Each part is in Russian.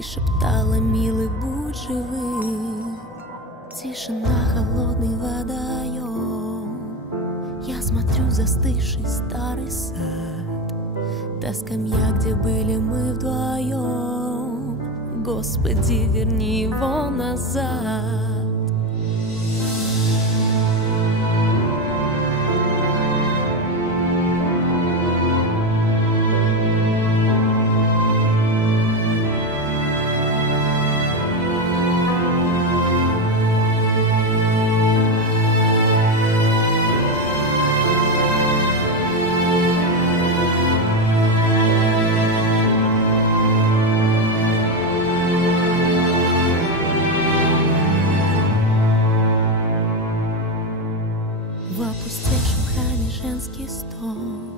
и шептала: милый, будь живым. Тишина, холодный водоем. Я смотрю застывший старый сад, та скамья, где были мы вдвоем. Господи, верни его назад. В опустевшем храме женский стол.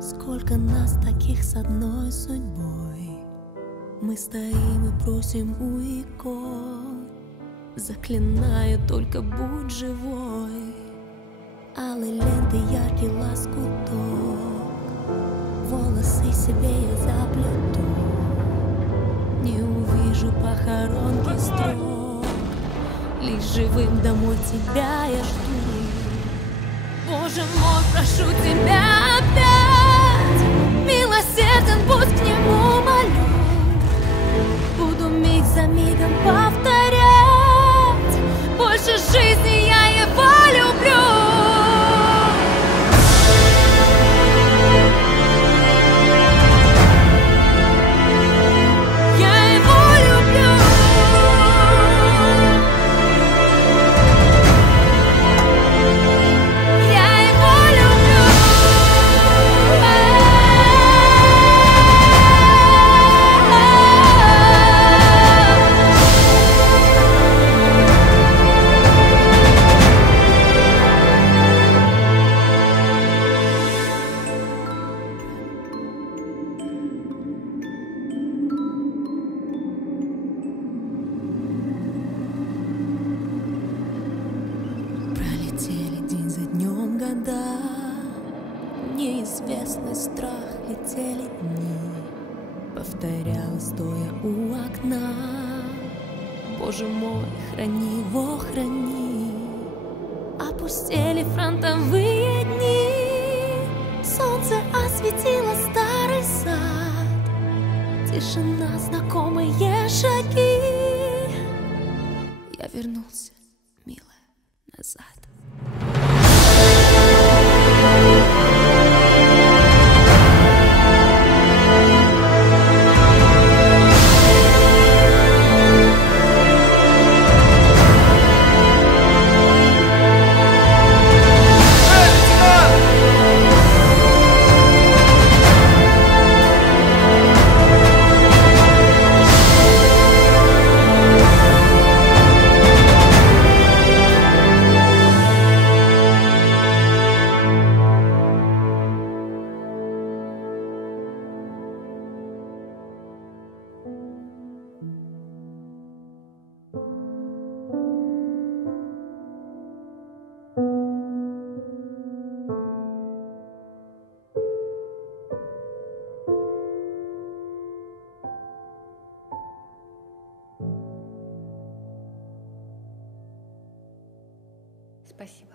Сколько нас таких с одной судьбой. Мы стоим и просим у икон, заклинаю: только будь живой. Алые ленты, яркий лоскуток, волосы себе я заплету. Не увижу похоронки строк, лишь живым домой тебя я жду. Боже мой, прошу тебя опять, милосерден будь к нему, молю. Буду миг за мигом повторять: больше жизни я его люблю. Я его люблю. Пролетели день за днем года, неизвестный страх, летели дни. Повторяла, стоя у окна: Боже мой, храни его, храни. Опустели фронтовые дни, солнце осветило старый сад. Тишина, знакомые шаги. Я вернулся, милая, назад. Спасибо.